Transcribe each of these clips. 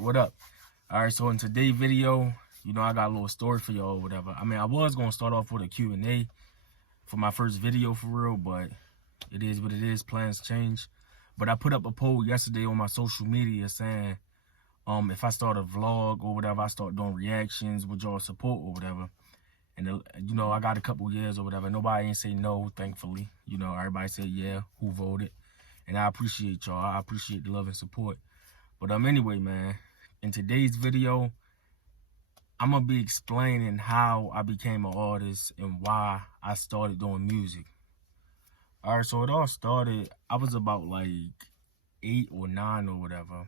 What up? All right, so in today's video, I got a little story for y'all or whatever. I mean, I was going to start off with a Q&A for my first video for real, but it is what it is. Plans change. But I put up a poll yesterday on my social media saying, if I start a vlog or whatever, I start doing reactions, would y'all support or whatever? And, I got a couple years or whatever. Nobody ain't say no, thankfully. Everybody said yeah, who voted. And I appreciate y'all. I appreciate the love and support. But anyway, man, in today's video, I'm going to be explaining how I became an artist and why I started doing music. All right, so it all started, I was about like 8 or 9 or whatever.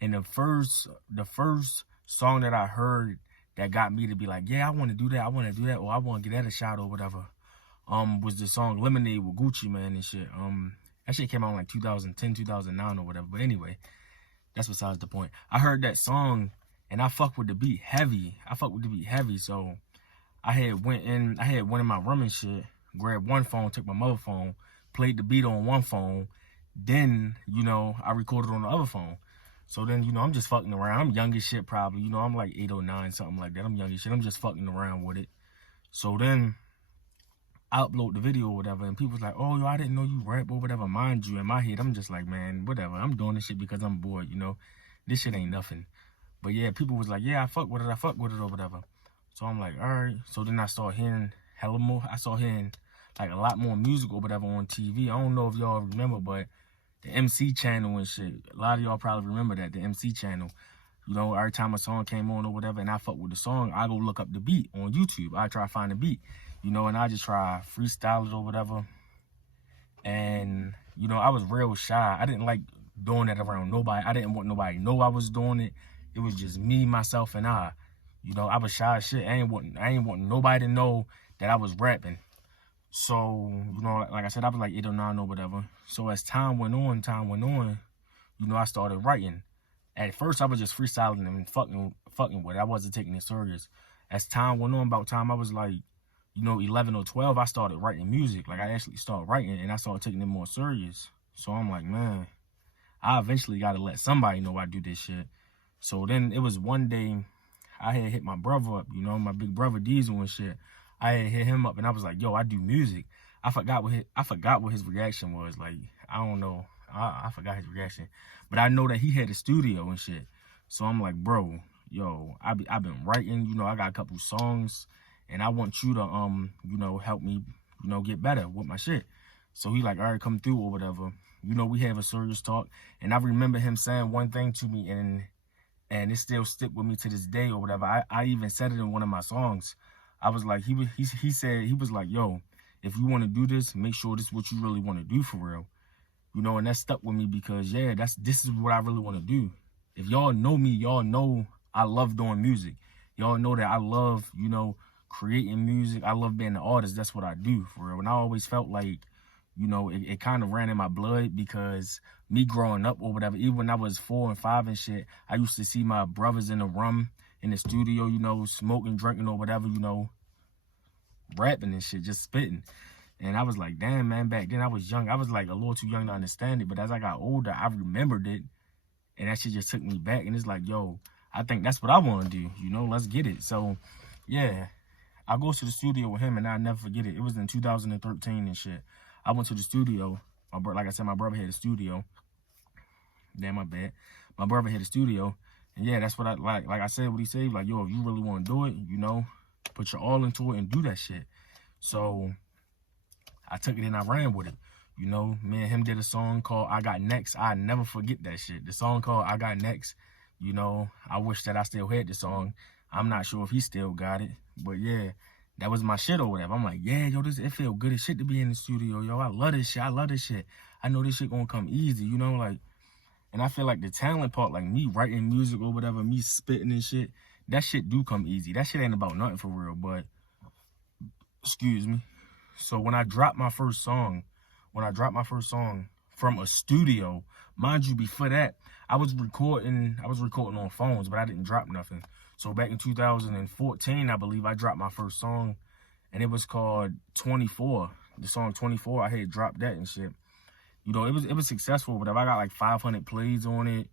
And the first song that I heard that got me to be like, yeah, I want to do that, or I want to get that a shot or whatever, was the song Lemonade with Gucci Mane and shit. That shit came out in like 2010, 2009 or whatever. But anyway, that's besides the point. I heard that song and I fuck with the beat heavy. So I had went in my room and shit, grabbed one phone, took my mother phone, played the beat on one phone. Then, I recorded on the other phone. So then, I'm just fucking around. I'm young as shit probably. I'm like 8 or 9, something like that. I'm young as shit. I'm just fucking around with it. So then I upload the video or whatever, and people's like, oh, yo, I didn't know you rap or whatever. Mind you, in my head, I'm just like, man, whatever. I'm doing this shit because I'm bored, This shit ain't nothing. But yeah, people was like, yeah, I fuck with it or whatever. So I'm like, all right. So then I started hearing hella more. I started hearing like a lot more music or whatever on TV. I don't know if y'all remember, but the MC channel and shit. A lot of y'all probably remember that, the MC channel. Every time a song came on or whatever and I fuck with the song, I go look up the beat on YouTube. I try to find the beat. And I just try freestyle it or whatever. And, I was real shy. I didn't like doing that around nobody. I didn't want nobody to know I was doing it. It was just me, myself, and I. I was shy as shit. I ain't want nobody to know that I was rapping. So, like I said, I was like 8 or 9 or whatever. So as time went on, I started writing. At first, I was just freestyling and fucking with it. I wasn't taking it serious. As time went on, about time I was like, 11 or 12, I started writing music. Like, I actually started writing, and I started taking it more serious. So I'm like, man, I eventually got to let somebody know I do this shit. So then it was one day, I had hit my brother up, my big brother Diesel and shit. I had hit him up, and I was like, yo, I do music. I forgot what his reaction was. Like, I don't know. I forgot his reaction. But I know that he had a studio and shit. So I'm like, bro, yo, I've been writing, I got a couple songs, and I want you to, help me, get better with my shit. So he like, all right, come through or whatever. We have a serious talk. And I remember him saying one thing to me, and it still stick with me to this day or whatever. I even said it in one of my songs. I was like, he was like, yo, if you want to do this, make sure this is what you really want to do for real. And that stuck with me because, yeah, this is what I really want to do. If y'all know me, y'all know I love doing music. Y'all know that I love, creating music. I love being an artist. That's what I do for real. And I always felt like, it kind of ran in my blood because me growing up or whatever, even when I was 4 and 5 and shit, I used to see my brothers in the room, in the studio, smoking, drinking or whatever, rapping and shit, just spitting. And I was like, damn, man, back then I was young. I was like a little too young to understand it. But as I got older, I remembered it. And that shit just took me back. And it's like, yo, I think that's what I want to do. Let's get it. So, yeah, I go to the studio with him and I'll never forget it. It was in 2013 and shit. I went to the studio. Like I said, my brother had a studio. Damn, my bad. My brother had a studio. And yeah, that's what I like. Like I said, what he said, like, yo, if you really want to do it, put your all into it and do that shit. So I took it and I ran with it. Me and him did a song called I Got Next. I never forget that shit. The song called I Got Next. I wish that I still had the song. I'm not sure if he still got it. But yeah, that was my shit or whatever. I'm like, yeah, yo, it feel good as shit to be in the studio, yo. I love this shit. I know this shit gonna come easy, like. And I feel like the talent part, like me writing music or whatever, me spitting and shit, that shit do come easy. That shit ain't about nothing for real, but, excuse me. So when I dropped my first song from a studio, mind you, before that, I was recording on phones, but I didn't drop nothing. So back in 2014, I believe, I dropped my first song, and it was called 24. The song 24, I had dropped that and shit. It was successful, but if I got like 500 plays on it,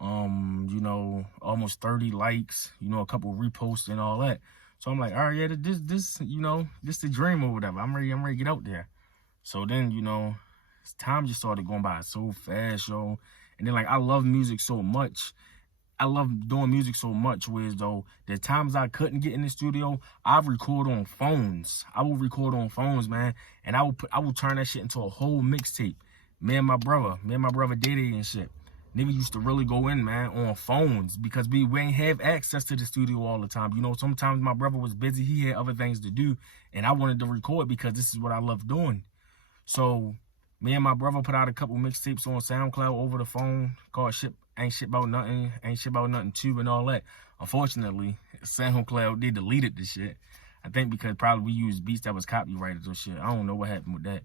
You know, almost 30 likes, you know, a couple reposts and all that. So I'm like, all right, yeah, this, you know, this the dream or whatever. I'm ready to get out there. So then, you know, time just started going by so fast, yo. And then, like, I love music so much. I love doing music so much, whereas though the times I couldn't get in the studio, I record on phones. I will record on phones, man, and I will turn that shit into a whole mixtape. Me and my brother did it and shit. Nigga used to really go in, man, on phones because we ain't have access to the studio all the time. You know, sometimes my brother was busy, he had other things to do, and I wanted to record because this is what I love doing. So me and my brother put out a couple mixtapes on SoundCloud over the phone called Ain't Shit About Nothing 2 and all that. Unfortunately, SoundCloud, they deleted the shit. I think because probably we used beats that was copyrighted or shit. I don't know what happened with that.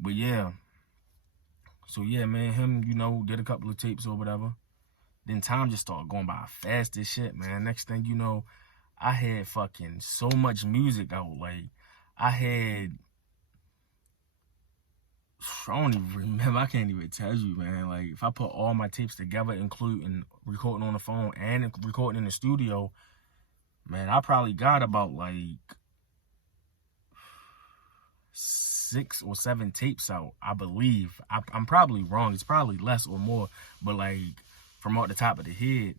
But yeah. So yeah, man, him, you know, did a couple of tapes or whatever. Then time just started going by fast as shit, man. Next thing you know, I had fucking so much music out. Like, I don't even remember. I can't even tell you, man. Like, if I put all my tapes together, including recording on the phone and recording in the studio, man, I probably got about like 6 or 7 tapes out, I believe. I'm probably wrong. It's probably less or more. But like, from off the top of the head,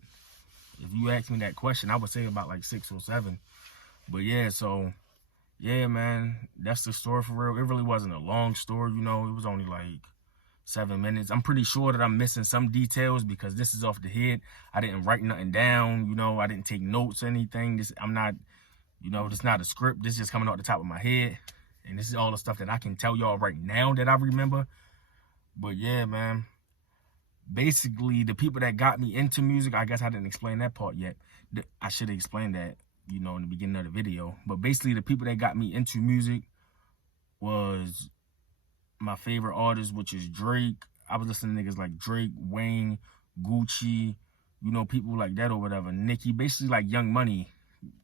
if you ask me that question, I would say about like 6 or 7. But yeah, so yeah, man, that's the story for real. It really wasn't a long story, you know. It was only like 7 minutes. I'm pretty sure that I'm missing some details because this is off the head. I didn't write nothing down, you know. I didn't take notes or anything. I'm not, you know, this not a script. This is just coming off the top of my head. And this is all the stuff that I can tell y'all right now that I remember. But yeah, man. Basically, the people that got me into music, I guess I didn't explain that part yet. I should have explained that, you know, in the beginning of the video. But basically, the people that got me into music was my favorite artist, which is Drake. I was listening to niggas like Drake, Wayne, Gucci, you know, people like that or whatever. Nicki, basically like Young Money.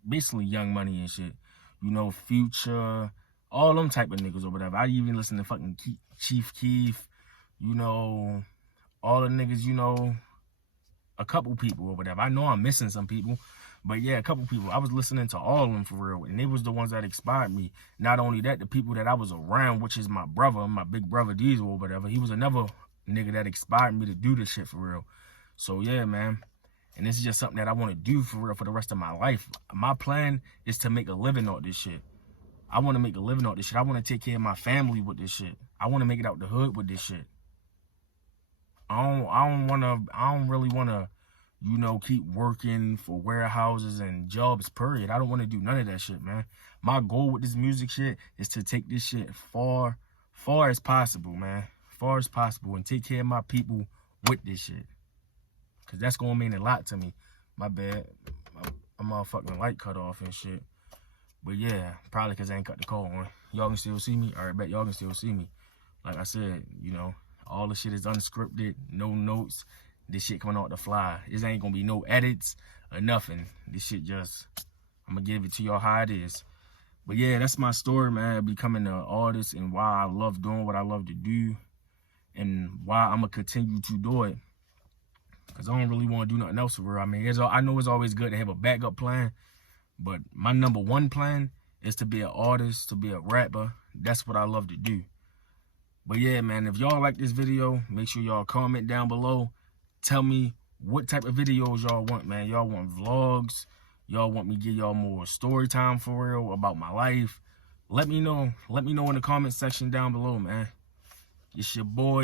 Basically Young Money and shit. You know, Future, all them type of niggas or whatever. I even listen to fucking Chief Keef, you know, all the niggas, you know, a couple people or whatever. I know I'm missing some people, but yeah, a couple people. I was listening to all of them for real, and they was the ones that inspired me. Not only that, the people that I was around, which is my brother, my big brother Diesel or whatever, he was another nigga that inspired me to do this shit for real. So yeah, man. And this is just something that I want to do for real for the rest of my life. My plan is to make a living off this shit. I want to make a living off this shit. I want to take care of my family with this shit. I want to make it out the hood with this shit. I don't really want to, you know, keep working for warehouses and jobs, period. I don't want to do none of that shit, man. My goal with this music shit is to take this shit far as possible, man. Far as possible, and take care of my people with this shit. Because that's going to mean a lot to me. My bad. My motherfucking light cut off and shit. But yeah, probably because I ain't cut the call on. Y'all can still see me? All right, bet y'all can still see me. Like I said, you know, all the shit is unscripted, no notes. This shit coming out the fly. This ain't gonna be no edits or nothing. This shit just, I'm gonna give it to y'all how it is. But yeah, that's my story, man. Becoming an artist and why I love doing what I love to do. And why I'm gonna continue to do it. Because I don't really want to do nothing else for real. I mean, I know it's always good to have a backup plan. But my number one plan is to be an artist, to be a rapper. That's what I love to do. But yeah, man, if y'all like this video, make sure y'all comment down below. Tell me what type of videos y'all want, man. Y'all want vlogs? Y'all want me to give y'all more story time for real about my life? Let me know. Let me know in the comment section down below, man. It's your boy.